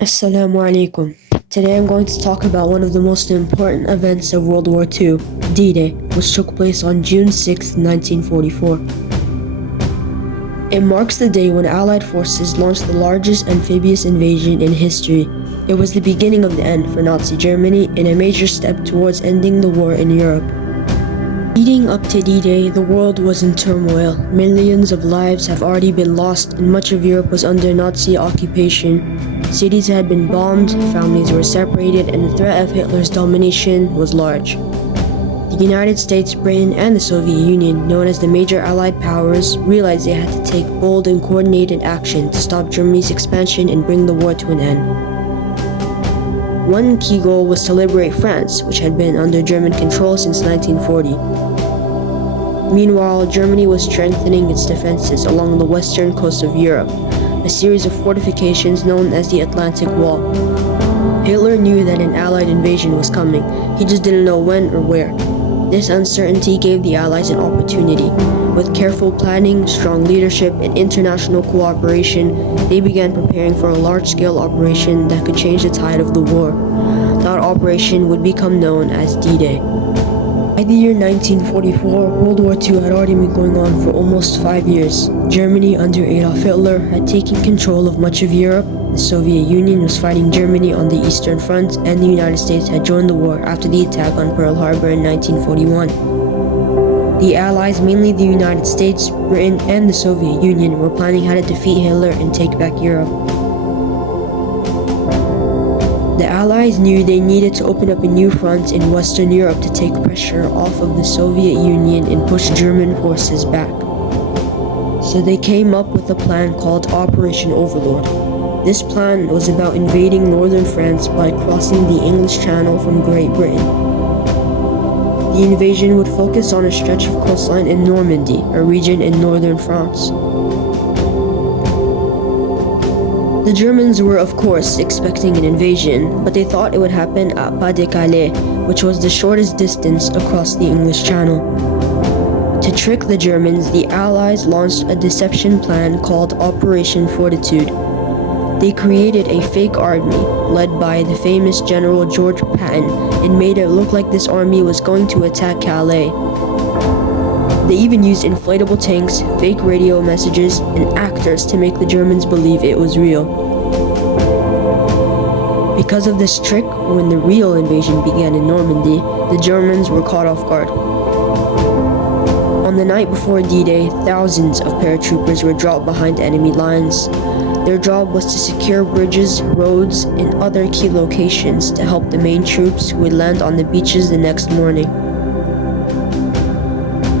Assalamu alaikum. Today I'm going to talk about one of the most important events of World War II, D-Day, which took place on June 6, 1944. It marks the day when Allied forces launched the largest amphibious invasion in history. It was the beginning of the end for Nazi Germany and a major step towards ending the war in Europe. Leading up to D-Day, the world was in turmoil. Millions of lives have already been lost and much of Europe was under Nazi occupation. Cities had been bombed, families were separated, and the threat of Hitler's domination was large. The United States, Britain, and the Soviet Union, known as the major Allied powers, realized they had to take bold and coordinated action to stop Germany's expansion and bring the war to an end. One key goal was to liberate France, which had been under German control since 1940. Meanwhile, Germany was strengthening its defenses along the western coast of Europe, a series of fortifications known as the Atlantic Wall. Hitler knew that an Allied invasion was coming, he just didn't know when or where. This uncertainty gave the Allies an opportunity. With careful planning, strong leadership, and international cooperation, they began preparing for a large-scale operation that could change the tide of the war. That operation would become known as D-Day. By the year 1944, World War II had already been going on for almost 5 years. Germany under Adolf Hitler had taken control of much of Europe, the Soviet Union was fighting Germany on the Eastern Front, and the United States had joined the war after the attack on Pearl Harbor in 1941. The Allies, mainly the United States, Britain, and the Soviet Union, were planning how to defeat Hitler and take back Europe. The Allies knew they needed to open up a new front in Western Europe to take pressure off of the Soviet Union and push German forces back. So they came up with a plan called Operation Overlord. This plan was about invading northern France by crossing the English Channel from Great Britain. The invasion would focus on a stretch of coastline in Normandy, a region in northern France. The Germans were, of course, expecting an invasion, but they thought it would happen at Pas-de-Calais, which was the shortest distance across the English Channel. To trick the Germans, the Allies launched a deception plan called Operation Fortitude. They created a fake army, led by the famous General George Patton, and made it look like this army was going to attack Calais. They even used inflatable tanks, fake radio messages, and actors to make the Germans believe it was real. Because of this trick, when the real invasion began in Normandy, the Germans were caught off guard. On the night before D-Day, thousands of paratroopers were dropped behind enemy lines. Their job was to secure bridges, roads, and other key locations to help the main troops who would land on the beaches the next morning.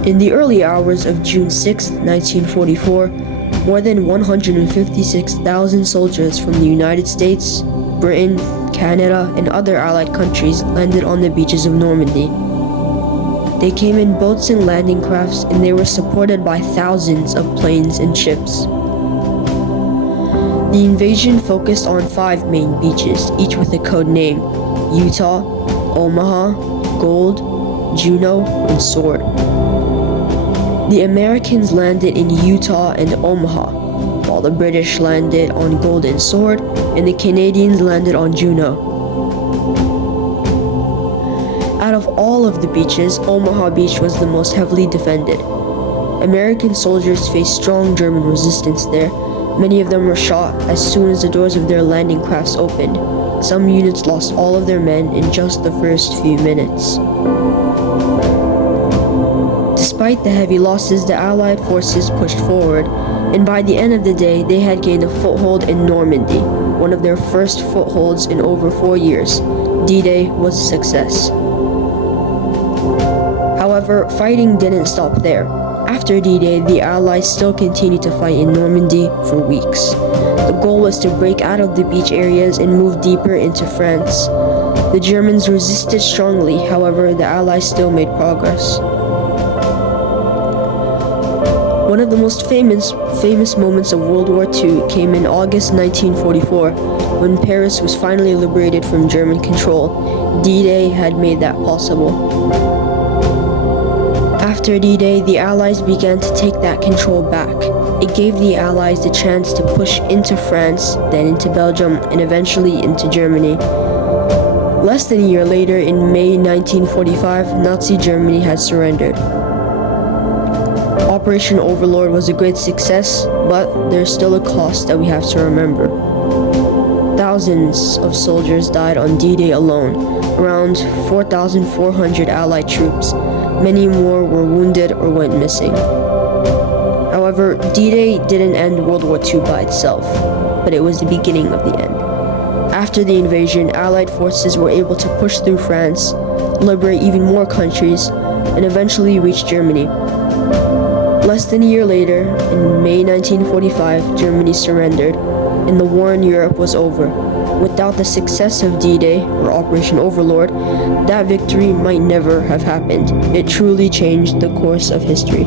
In the early hours of June 6, 1944, more than 156,000 soldiers from the United States, Britain, Canada, and other Allied countries landed on the beaches of Normandy. They came in boats and landing crafts, and they were supported by thousands of planes and ships. The invasion focused on 5 main beaches, each with a code name: Utah, Omaha, Gold, Juno, and Sword. The Americans landed in Utah and Omaha, while the British landed on Gold and Sword, and the Canadians landed on Juno. Out of all of the beaches, Omaha Beach was the most heavily defended. American soldiers faced strong German resistance there. Many of them were shot as soon as the doors of their landing crafts opened. Some units lost all of their men in just the first few minutes. Despite the heavy losses, the Allied forces pushed forward, and by the end of the day, they had gained a foothold in Normandy, one of their first footholds in over 4 years. D-Day was a success. However, fighting didn't stop there. After D-Day, the Allies still continued to fight in Normandy for weeks. The goal was to break out of the beach areas and move deeper into France. The Germans resisted strongly, however, the Allies still made progress. One of the most famous moments of World War II came in August 1944, when Paris was finally liberated from German control. D-Day had made that possible. After D-Day, the Allies began to take that control back. It gave the Allies the chance to push into France, then into Belgium, and eventually into Germany. Less than a year later, in May 1945, Nazi Germany had surrendered. Operation Overlord was a great success, but there's still a cost that we have to remember. Thousands of soldiers died on D-Day alone, around 4,400 Allied troops. Many more were wounded or went missing. However, D-Day didn't end World War II by itself, but it was the beginning of the end. After the invasion, Allied forces were able to push through France, liberate even more countries, and eventually reach Germany. Less than a year later, in May 1945, Germany surrendered, and the war in Europe was over. Without the success of D-Day, or Operation Overlord, that victory might never have happened. It truly changed the course of history.